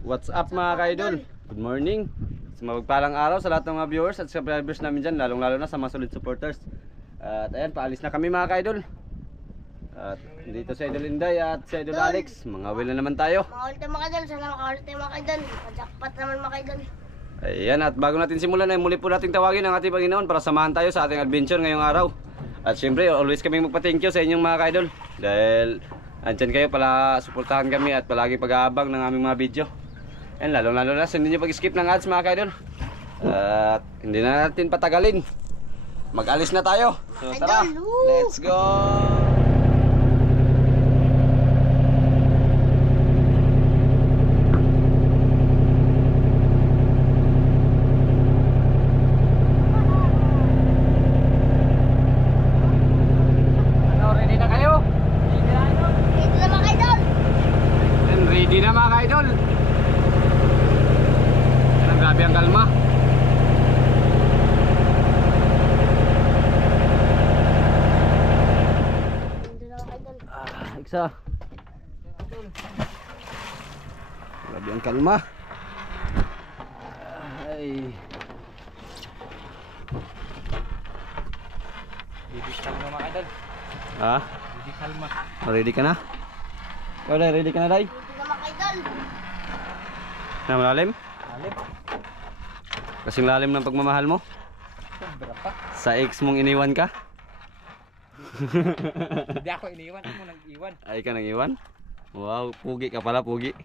What's up mga ka-idol? Good morning. Sa mapagpalang araw sa lahat ng mga viewers at subscribers namin dyan, lalong lalo na sa mga solid supporters. At ayan, paalis na kami mga ka-idol. At dito si Idol Inday at si Idol Alex, mga will na naman tayo. Mga ultimo mga idol, sana maka-ultimo mga idol. Jackpot naman mga idol. Ayan, at bago natin simulan ay muli po nating tawagin ang ating Panginoon para samahan tayo sa ating adventure ngayong araw. At syempre, always kaming magpa-thank you sa inyong mga ka-idol dahil andyan kayo para suportahan kami at palagi pag-aabang ng aming mga video. Ayan, lalong-lalo na hindi nyo pag-skip ng ads mga ka-idol. At hindi na natin patagalin, mag-alis na tayo. So tara, let's go! Ready na mga ka-idol. Yan ang grabe ang kalma. Iksa. Grabe ang kalma. Ay. Ready ka na mga idol. Ha? Ready kalma. Ready ka na? Ikaw na, ready ka na, Day? Ready na mga idol. Na malalim? Alip. Kasing lalim ng pagmamahal mo? Sobra pa. Sa ex mong iniwan ka? Hindi ako iniwan. Ako nag-iwan. Ay ka nang iwan? Wow, pugi ka pala, pugi.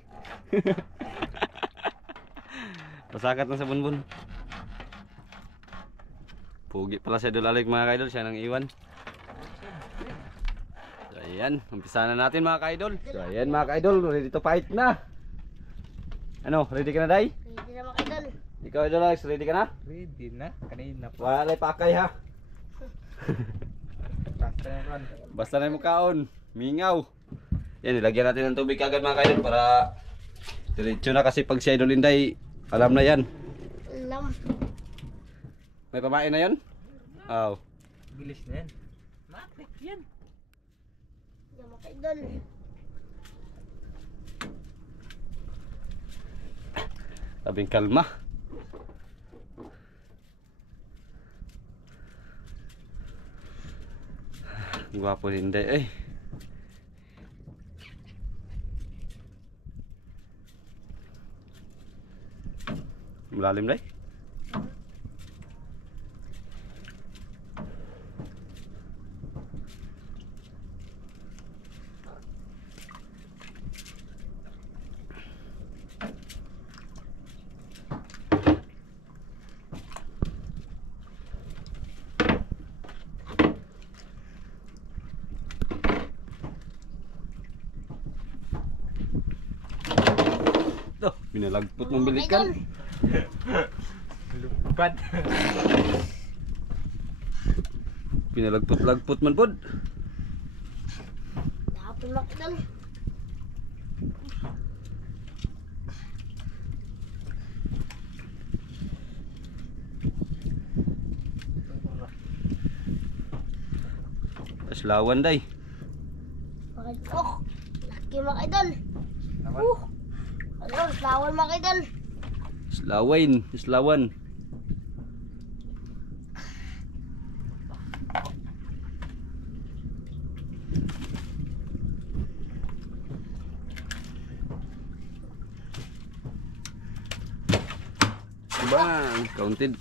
Pasakat na sa bunbun. Pugi pala si Idol Alex mga ka-idol, siya nang iwan. So ayan, umpisa na natin mga ka-idol. So ayan mga ka-idol, ready to fight na. Ano, ready ka na, Day? Ready na mga idol. Ikaw Idol Alex, ready ka na? Ready na. Kanina pa. Wala pakay ha. Basta na run. Basta na yung mukhaon, mingaw. Yan, ilagyan natin ng tubig agad mga ka-idol para diretso na kasi pag si Idol Inday, alam na yan. Alam. May pamain na yun? Oo. Bilis na yan. Matik yan. Yan mga idol. Sabing kalma. Gwapo ni Inday eh. Malalim Day? Binalagpot mong bilikan. Lupad. Binalagpot-lagpot man pod. Dahapon mga idol. Aslawan Day. Mga idol. Oh, laki mga idol. Naman. Ano, slawan mga idol. Islawan. Bang, counted.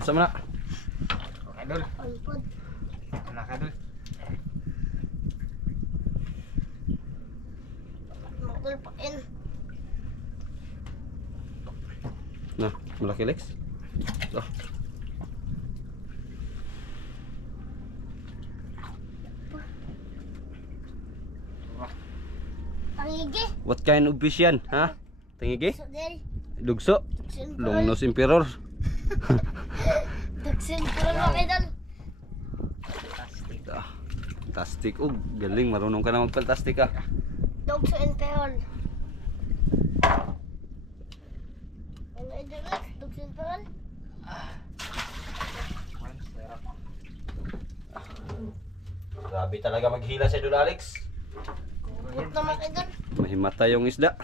Sama na. Okay dol. Palpod. Anak ka dol. Mga idol pain. Nah, malaki Lex. Oh. Tangigi. What kind of fish yan, ha? Tangigi? So there. Lugso? Dugsin Long nose emperor. Dugsin puro mga idol. Ah, tastik. Oh, galing. Marunong ka na magpaltastik ah. Dugso and peol. Ano idol? Dugsin peol. Grabe talaga maghila si Idol Alex. Gut naman idol. Mahimatay yung isda.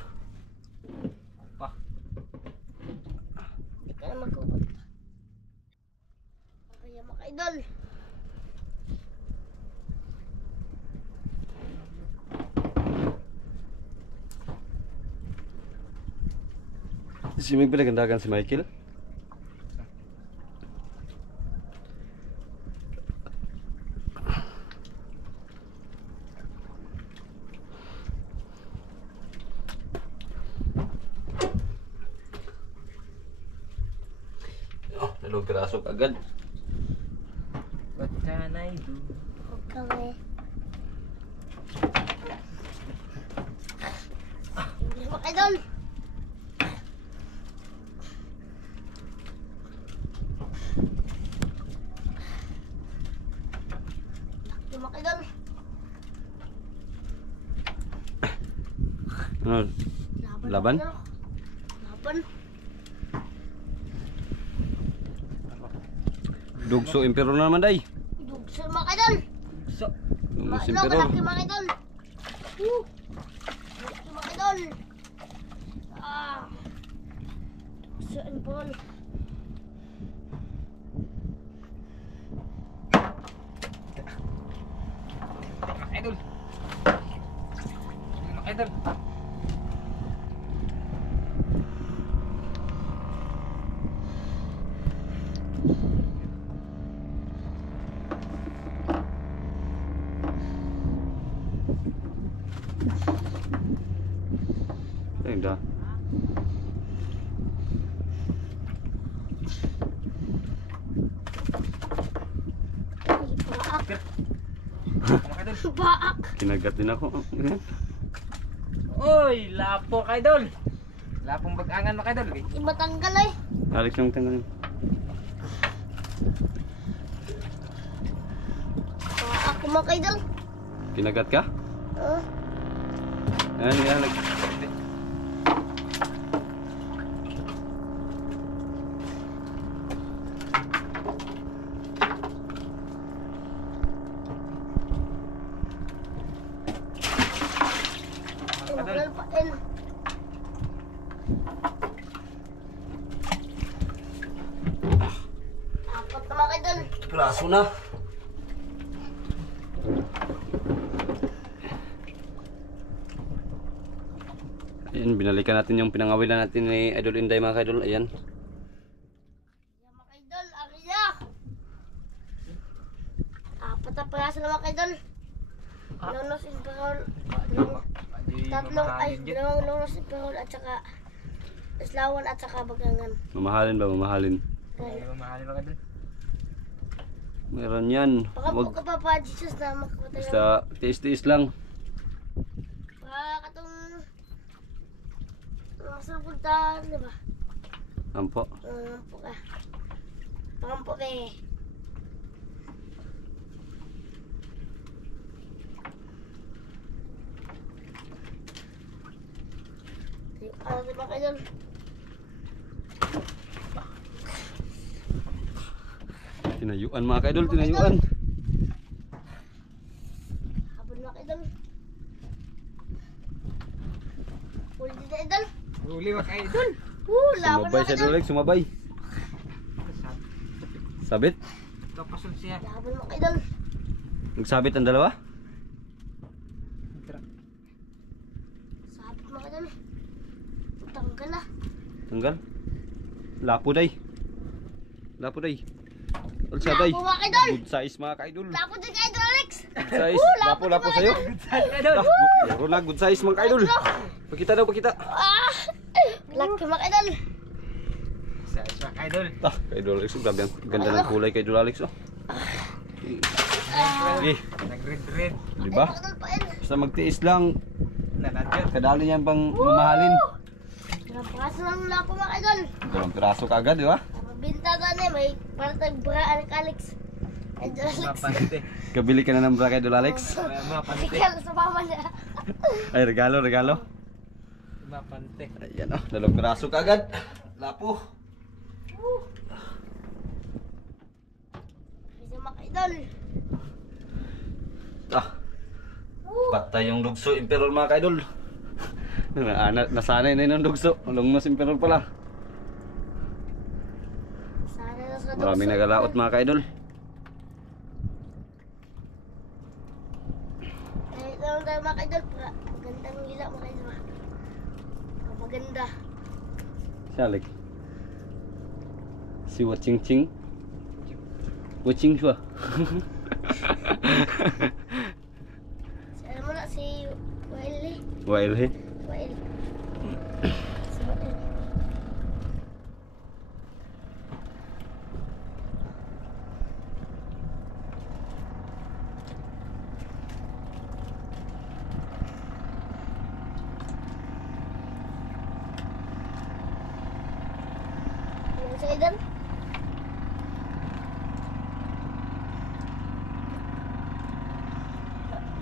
idol. Si may pinagandagan si Michael. Oh, dalawang piraso agad. What can I do? Okay. Hindi mga idol. Hindi mga idol. Ano? Laban? mga idol. Laban. Dugso impero na naman day. Dugso mga idol. So, Mas Ano, impero. kalaki mga idol. Kalaki mga idol. Ah. Dugso and ball. mga idol. Mga idol. Ayun dah. Baak. Mga idol. Baak. Kinagat din ako. Oy, lapo ka idol. Lapong bagangan mga idol. Di matanggal eh. Alex lang tanggalin. Baak mga idol. Kinagat ka? Oh. Ayan, yan. Tanggal pa din. Apat na mga idol. Piraso na. Ayan, binalikan natin yung pinangawilan natin ni Idol Inday mga kaidol. Ayan. Yan mga idol, ariya. Apat na piraso na mga idol. Nonos Imperial. Dalawang Nonos Imperial at saka Islawan at saka Bagangan. Mamahalin ba? Mamahalin. Ay, mamahalin mga idol. Meron yan. Pakampo Wag, ka pa pa, Jesus na makapatay. basta tiis-tiis lang. Para katong masapunta, di ba? Ampo. Pakampo ka. Pakampo ka eh. Ano di ba kayo doon? Tinayuan mga kaidol, tinayuan. Habon ba kayo doon? Huli din na idol. Huli mga idol. Laban Sumabay na siya kayo doon. Dolex, sumabay. Sabit? Kapasol siya. Laban mo kayo doon. Nagsabit ang dalawa? Sabit mo kayo doon. Tanggal na. Tanggal? Lapo day. Lapo day. Ulsa day. Lapo mga kaidol. Good size mga kaidol. Lapo din kayo doon, Alex. Good size. Lapo Lapo din, sa'yo. Idol. Laro na, good size mga kaidol. Pakita daw, pakita. Ah! Laki mga kaidol. Sa mga idol. Kaidol Alex, grabe ang ganda ng kulay kaidol Alex. Oh. Eh, Nag-red-red. di ba? Mga kaidol pa rin. Basta magtiis lang. Nanadyan. Kadali niyan pang mamahalin. Napakas lang lapo mga kaidol. Dalawang piraso kagad, di ba? Mabinta ka na may parang braan ka, Alex. Idol Alex. Mapante. Kabili ka na ng bra kaidol Alex. Mapante. Ikaw sa mama niya. Ay, regalo, regalo. Mapante. Ayan oh, dalawang piraso kagad. Lapo. Isa mga kaidol. Ah, patay yung dugso Imperial mga kaidol. Nasanay na yung dugso. Lungnos Imperial pala. Sana na sa Maraming nagalaot mga kaidol. mga kaidol. Magandang hila mga kaidol. Maganda. Si Alex. Si Waching Ching. Waching siya. Ano mo na si Wiley? Wiley. Wiley. Si Wiley. Yan sa idan.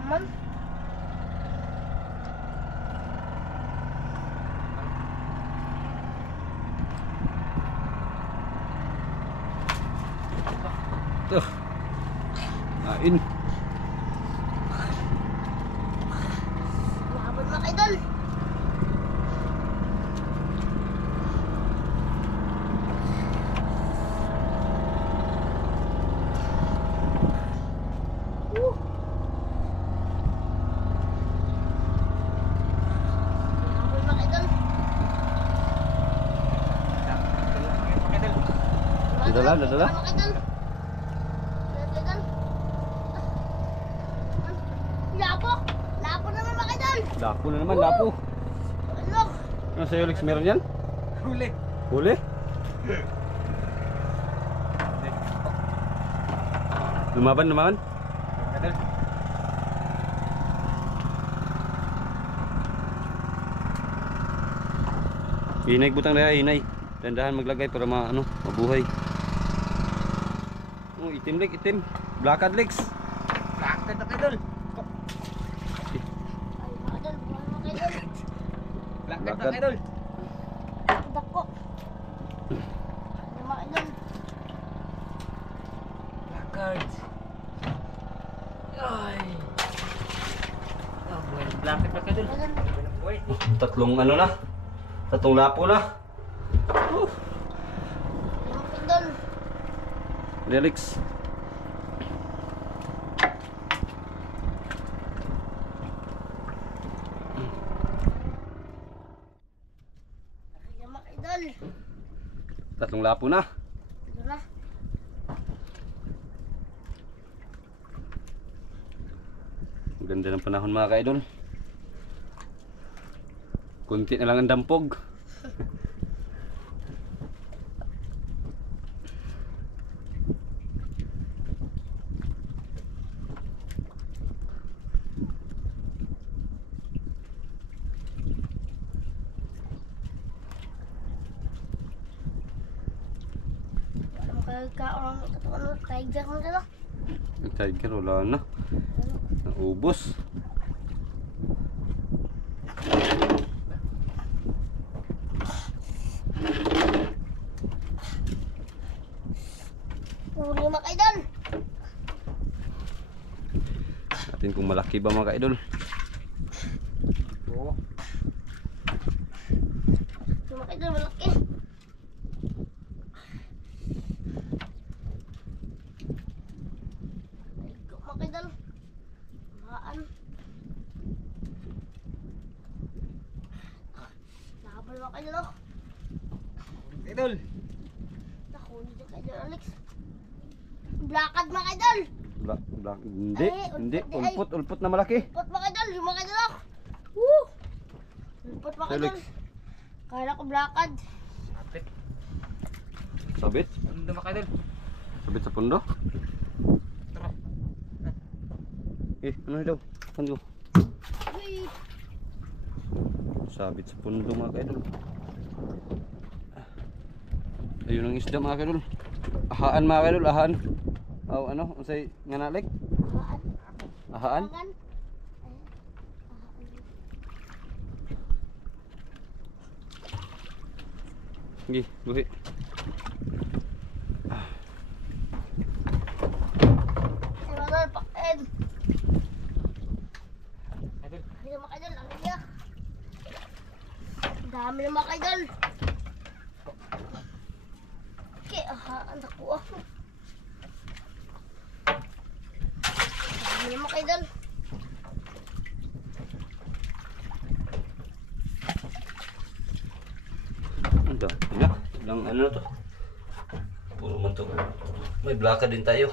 Ma'am. Tuh. Kain. Laban mga kaidol. Laban mga kaidol. Dadala, dadala. Mga kaidol. Mga kaidol. Lapo. Lapo naman mga kaidol. Lapo na naman, lapo. Ano? Ano sa'yo, Alex? Meron yan? Huli. Huli? Lumaban, lumaban. Idol. Hinay, butang na hinay. Tandahan maglagay para mabuhay. Oh, itim leg, itim. Blackad legs. Lakad na idol. Ay mga kaidol. Mga kaidol. Lakad Lakad. na idol. Dako. Mga kaidol. Lakad. Ay. Oh, buhay. Lakad na idol. Buhay. Tatlong na. Tatlong lapo na. Mga kaidol. Alex. Ay mga kaidol. Tatlong lapo na. Ito na. Ang ganda ng panahon mga ka-idol. Kunti na lang ang dampog. Magkakaroon ng katawan ng tiger mo dito. Yung tiger wala na. Naubos. Huli mga kaidol. Natin kung malaki ba mga ka-idol. Oo. Ito mga kaidol malaki. Ito mga kaidol. Maan. Laban mga kaidol oh. Idol. Nahuli na kaidol Alex. Blackad mga kaidol. Hindi, Ay, hindi. ulpot, Ulpot na malaki. Ulpot mga kaidol. Yung mga kaidol oh. Woo! Ulpot mga Felix. kaidol. Kala ko blackad. Kapit. Sabit. Ano mga idol? Sabit sa pundo. Tara. Ano daw? Pundo. Uy! Sabit sa pundo mga ka-idol. Ayun ang isda mga ka-idol. Ahaan mga ka-idol, ahaan. Aw ano, unsay nganalik? Maan. Ahaan? Ahan. Gi, buhi. Simangal paked. Idol. Dami na mga kaidol, ang iya. Dami na mga kaidol. Okay, anak ko ah. Dami na mga kaidol. Ilang ano na to? Puro man to. May blaka din tayo.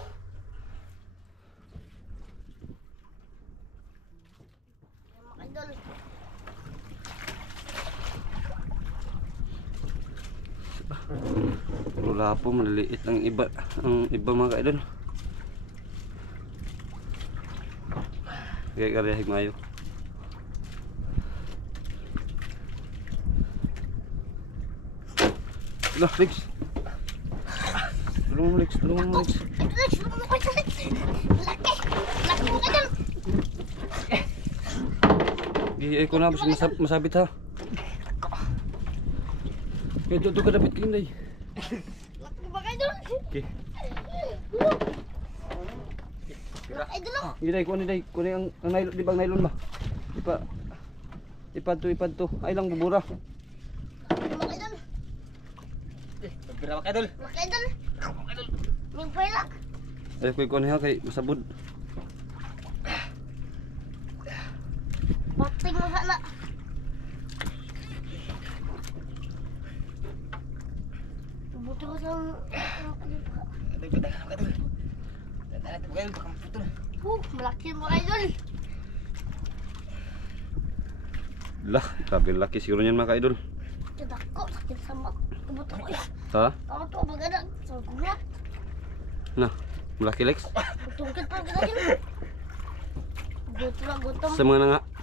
Mga idol. Puro lapo, maliliit ang iba. Ang iba mga kaidol. Kaya karehig mayo. Lah, Lex. Tulungan mo, Lex. Tulungan mo, Lex. Ito Lex, lumabas ka Lex. Laki. Laki mga idol. Ay ko na, masabit ha. Ito ka dapat kinday. Laki mga idol. Okay. Mga idol oh. Giday ko ni day, ko ang nylon, di bang nylon ba? Ipad to. Ay lang bubura. Mga idol. Pagpira mga idol. Mga idol. May pilak. Ay ko niya kay masabod. Pating mo sana. Buto ko sa... Malaki mga idol. Lah, grabe laki siguro niyan mga idol. Kita ko, sakit sama. Buto ko ya. Ha? Ako to, bagada. Sa gulat. Nah, malaki Lex. Tungkit pa kita yun. Buto na gutom.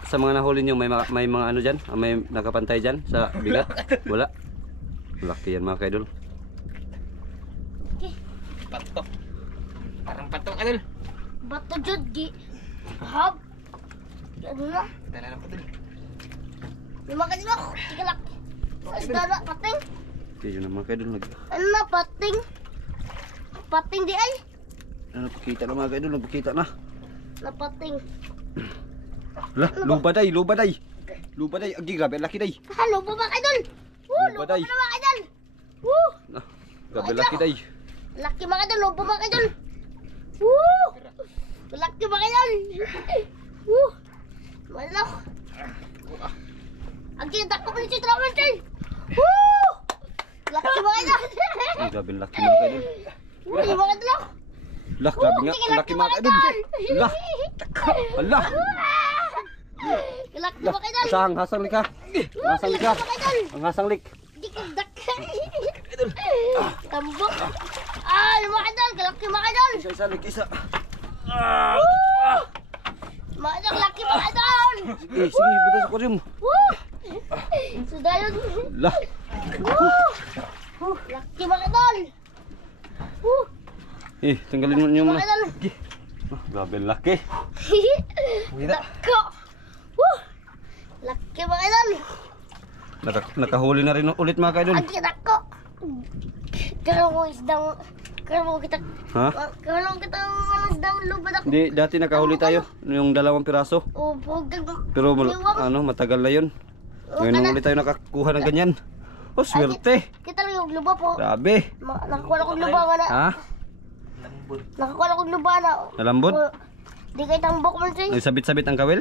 Sa mga nahuli niyo may mga ano diyan, may nakapantay diyan sa bigat. Wala. Malaki yan mga idol. Okay. Patok. Parang patok idol. Bato jud gi. Hab. Ano na? Tala na idol. Lima ka dito. Tigalak. Sa isda na, pating. Okay, yun na mga idol. Ano na, pating? Pating di ay. Napakita na mga idol, napakita na. Napating. Lah, lubaday. Lubaday, agi grabe laki day. Halo ba mga idol? Lupa Baday. na mga idol. Nah, grabe laki day. Laki mga idol, lupa mga idol. Laki mga idol. Malak. Ang kinatako pa ni si Trawan Chay. Laki mga idol. Ay, grabe laki mga idol. Mga idol. Lah, grabe nga, laki mga idol. Lah, ala. Laki Lah, mga idol. hasang lik ha. Hasang lik ha. Ang hasang lik. Dikidak. Tambok. Mga idol, laki mga idol. Isa lik, isa. Mga idol, laki mga idol. Sige, butas ako rin mo. Sudah yun. Lah, Laki mga idol. tanggalin mo niyo Mga muna. idol. Grabe laki. Dako. Laki mga idol. Nakahuli na rin ulit mga idol. Ang dako. Kaya mo isdang. Kaya mo kita. Ha? Kaya mo kita isdang lubad ako. Hindi, dati nakahuli tayo. Yung 2 piraso. O, bugag. Pero matagal na yun. Ngayon nung ulit tayo nakakuha ng ganyan. Oh, swerte. Kita lang yung luba po. Grabe. Nakakuha akong luba nga na. Ha? Lambot. Nakakuha akong luba na. Nalambot? Di kayo tambok man siya. Nagsabit-sabit ang kawil?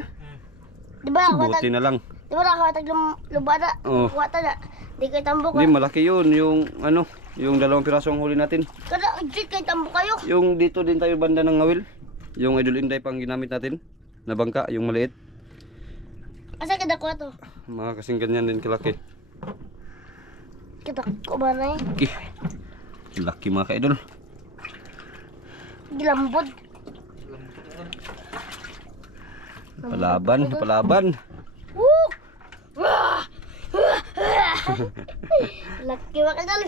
Di ba Buti na lang. Di ba nakakuha luba na? Oo. Kuha ta na. Di kayo tambok Hindi, na. malaki yun. Yung 2 piraso ang huli natin. Kada, di kayo tambok kayo. Yung dito din tayo banda ng ngawil. Yung Idol Inday pang ginamit natin. Na bangka, yung maliit. Asa kada kuha to? Mga kasing ganyan din kalaki. Kita ko ba na eh? Okay. Laki mga ka-idol. Gilambod. Palaban. Woo! Laki mga kadal.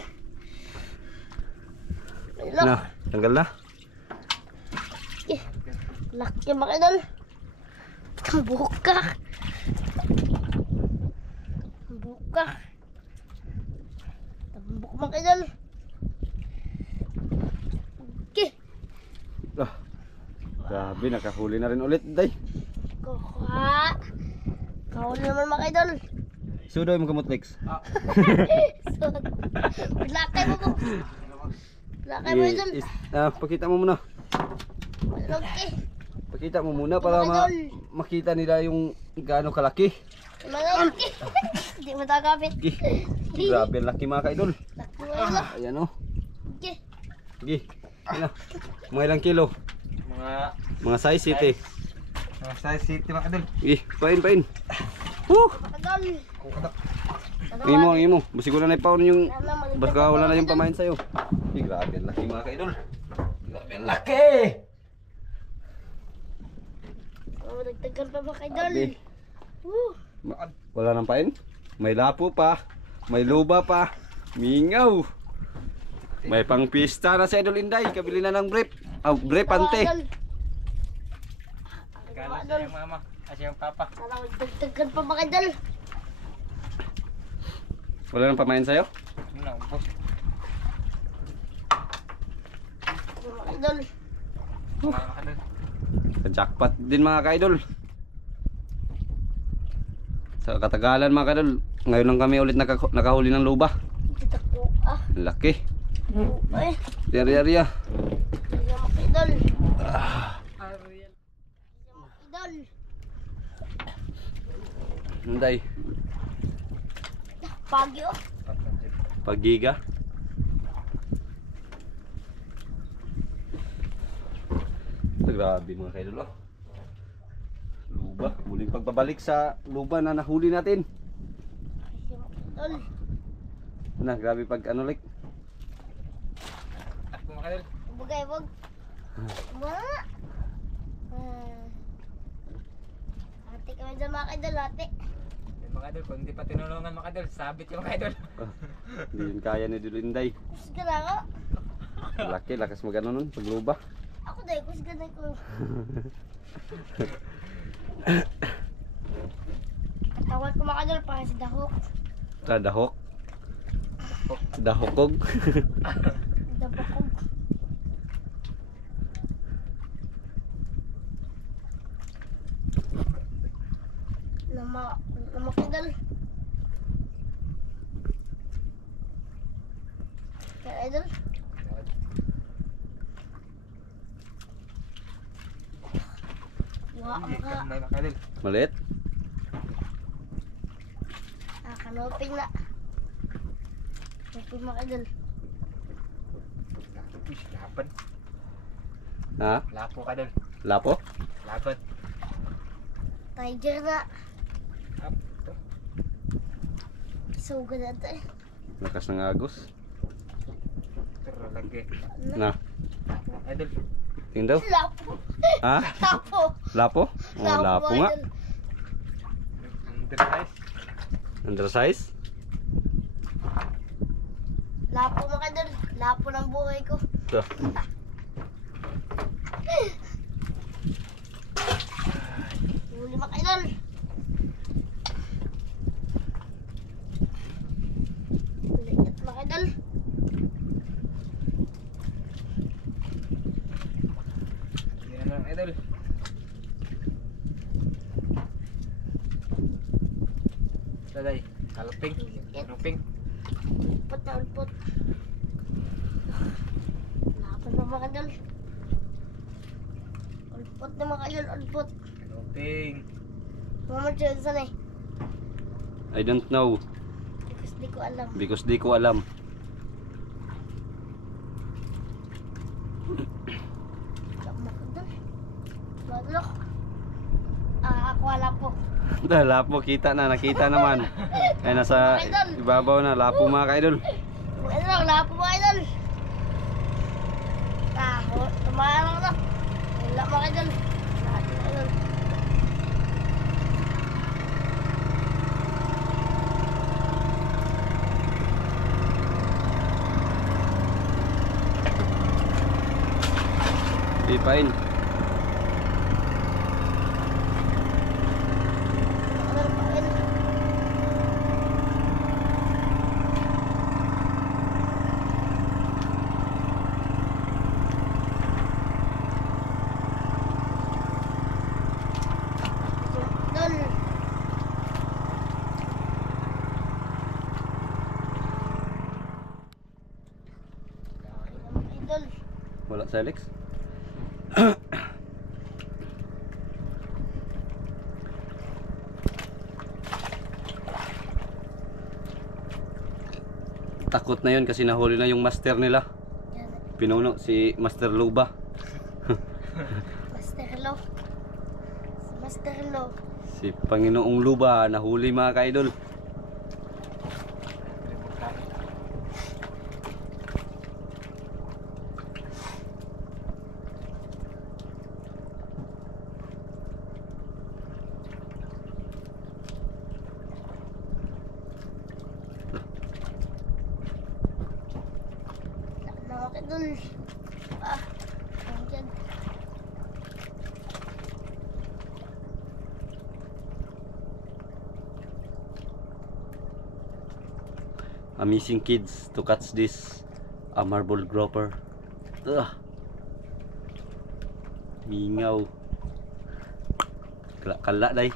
Na, tanggal na. Laki mga kadal. Buka. Tambok mga kadal. Okay. Grabe, nakahuli na rin ulit, day. Kuha. Kahuli naman mga kadal. Sudoy mo kamot, Lex. Lakay mo po. Lakay mo idol. Pakita mo muna. Okay. Pakita mo muna para makita nila yung gaano kalaki. Malaki. Hindi mo takapit. Gi. Grabe ang laki mga ka-idol. Laki mo yun. Ayan o. Gi. Gi. Ayan. Mga ilang kilo? Mga size city. Mga size city mga kadol. Gi. Pain. Woo! Kadol. Ang imo. Basi ko na naipaon yung... Baka wala na yung pamain sa'yo. Gi. Grabe ang laki mga ka-idol. Grabe ang laki! Oh, nagtagal pa ba kay Dol? Grabe. Wala nang pain? May lapo pa. May luba pa. Mingaw. May pang pista na si Idol Inday. Kabili na ng brief. Brief ante. Kala siya yung mama. Siya yung papa. Sana nagtagal pa ba kay Dol? Wala nang pamain sa'yo? Ano, ubos. Kay Dol. Mga kadol. Jackpot din mga ka-idol. Sa katagalan mga ka-idol, ngayon lang kami ulit nakahuli ng luba. Kita ko Laki. Ay. Yari-yari. Hindi mo kay Dol. Ariel. Hindi mo kay Dol. Inday. Pagyo. Paggiga. Grabe mga ka-idol. Luba. Muling pagbabalik sa luba na nahuli natin. Hindi mo kay Dol. Grabe pag ano like. At mga kadol. Bugay, wag. Wala. Ate kami dyan mga kay Dol, ate. Yung mga kadol, kung hindi pa tinulungan mga kadol, sabit yung mga kadol. Hindi yun kaya ni Dulinday. Kusga na ako. Laki, lakas mag ano nun, pag luba. Ako dahil kusga na ko. Katawan ko mga Dol para si Dahok. Dahok. Dahokog. Dabakog. Nama kay Dol. Kaya Idol. Wala Hindi, ka. kamay mga kadol. Malit. Kanoping na. Kanoping mga Idol. Uy, lapan. Ha? Lapo kadol. Lapo? Lapan. Tiger na. Up. Ito. Suga na ito eh. Lakas ng agos. Pero lagi. Na. Idol. Tingin daw. Lapo. Ha? Lapo. Lapo? Oh, lapo nga. Idol. Undersize. Undersize? Lapo mga Idol. Lapo ng buhay ko. Ito. Huli mga Idol. Ulit mga Idol. Hindi na lang idol. Daday. Kalping. Kalping. Ulpot na ulpot. Lapo na mga Idol. Ulpot na mga Idol. Ulpot. Kalping. Mama Johnson eh. I don't know Because di ko alam. because di ko alam. Madlok. Ako wala po. Lapo, kita na, nakita naman. Ay, nasa ibabaw na, lapo mga ka-idol. Madlok, wala po mga Idol. Tumahan ako na. Wala mga Idol. Lahat mga Idol. Ipain. Idol pa rin. Idol. Idol. Wala sa Alex? takot na yun kasi nahuli na yung master nila. Yan. Pinuno si Master Luba. Master Lo. Si Master Lo. Si Panginoong Luba nahuli mga ka-idol. Nakakit dun. Ah. Nandiyan. Amazing kids to catch this marble grouper. Ugh. Mingaw. Kala day.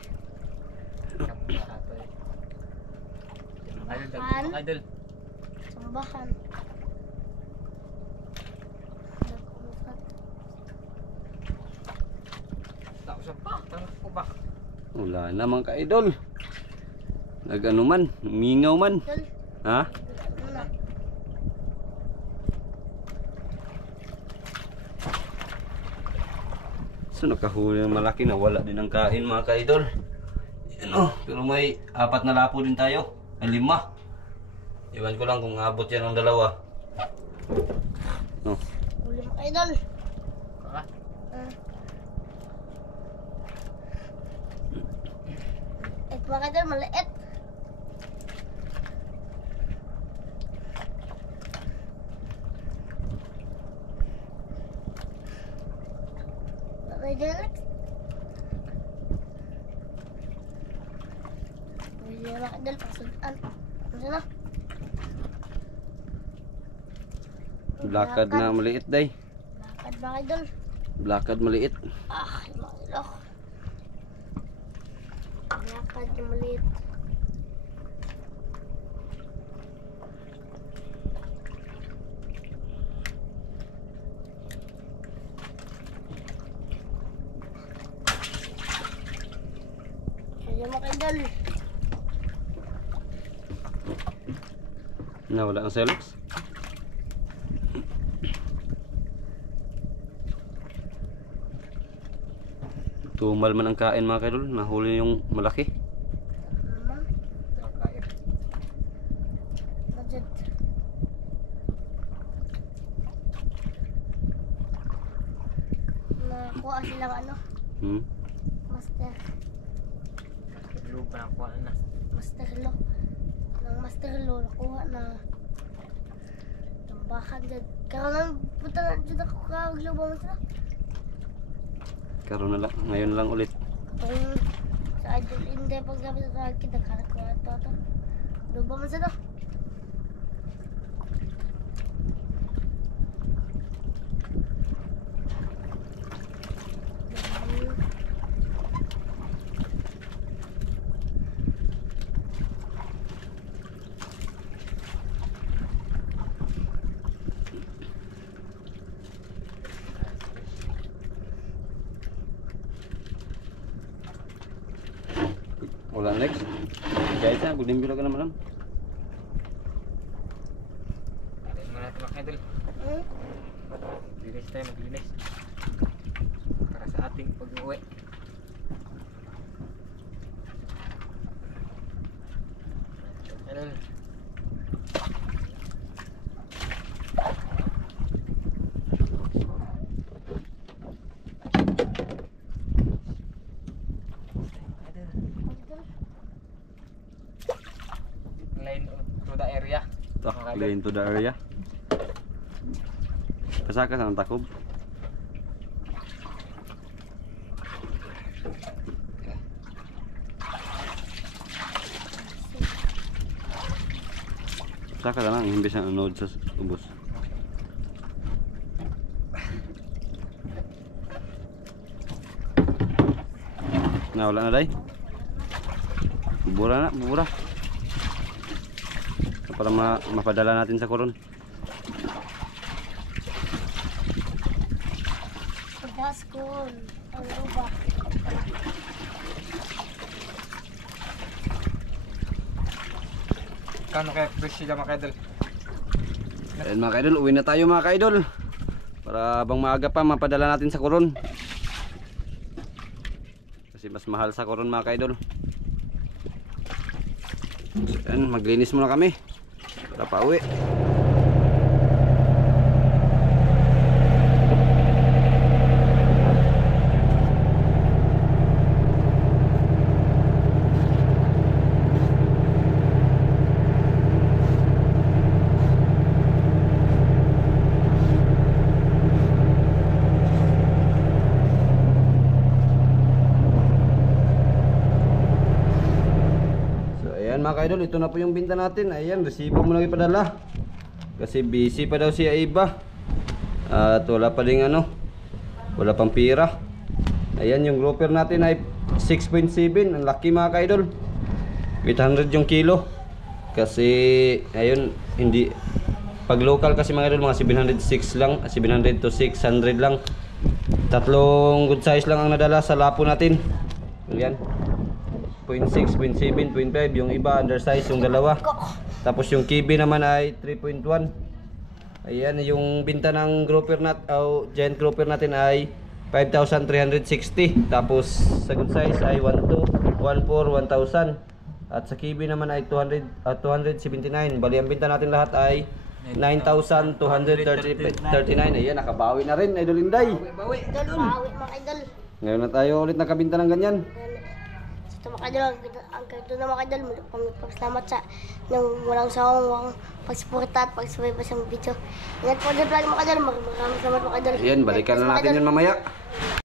Idol. Sambahan. Tao siya pa. Tangak ko ba? Wala na mga ka-idol. Nag-ano man, mingaw man. Dol. Ha? Ano na? So nakahuli ng malaki na wala din ang kain mga ka-idol. Yan oh, pero may 4 na lapo din tayo. 5. Iwan ko lang kung abot yan ng 2. No. Huli mo kayo dol. Ha? Ito mga kayo dol, maliit. Bakit dyan, Alex? Huli mo mga kayo dol, pasudan. Ano na? Blakad na maliit day. Lakad mga kayo dol. Blakad maliit. Ah, mga ilo. Lakad yung maliit. Kaya mga kayo dol. Nawala ang selox. Tumal man ang kain mga ka-idol. Nahuli yung malaki. Mama, Nakakaya. budget. Nakuha silang ano, master. Loob pa ng kuha na. Master Lo. Nang Master Lo, nakuha na tambakan dyan. Kaya nang punta na dyan ako kaglubo mo sila. Karoon na lang. Ngayon lang ulit. Kung sa Idol Inday paggabi sa akin, nagkarat ko na ito. Lubo mo sila. Wala next. Guys na, gudin bilo ka naman lang. Atin mo natin mga idol. Maglinis tayo, maglinis. Para sa ating pag-uwi. Idol. Line to the area. Lane to the area. Pasaka sa takob. Pasaka na lang, imbis na unod sa ubos. Na wala na day. Bubura na, bubura. Para mapadala natin sa koron. Pagdaskon. Ano ba? Kano kaya fresh sila mga idol? Ayan mga ka-idol, uwi na tayo mga ka-idol. Para bang maaga pa mapadala natin sa Coron. Kasi mas mahal sa Coron mga ka-idol. Ayan, maglinis muna kami para pauwi. Mga ka-idol, ito na po yung binta natin. Ayan, resibo mo lang ipadala. Kasi busy pa daw si Aiba. At wala pa ding ano, wala pang pira. Ayan, yung grouper natin ay 6.7. Ang laki mga ka-idol. 800 yung kilo. Kasi, ayun, hindi. Pag local kasi mga idol, mga 706 lang. 700 to 600 lang. Tatlong good size lang ang nadala sa lapo natin. Ayan. 0.6, 0.7, 0.5, yung iba undersize yung dalawa. Tapos yung kibi naman ay 3.1. Ayan, yung binta ng grouper o giant grouper natin ay 5,360. Tapos sa good size ay 12, 14, 1,000. At sa kibi naman ay 279. Bali ang binta natin lahat ay 9,239. Ayan, nakabawi na rin, Idol Inday. Bawi. Idol, maawi mga idol. Ngayon na tayo ulit nakabinta ng ganyan. Sa mga idol, ang ganito na mga idol, magpapasalamat sa ng walang sawang pagsuporta at pagsubay pa sa video. Ingat po din mga idol, maraming salamat mga idol. Ayan, balikan na natin yun mamaya.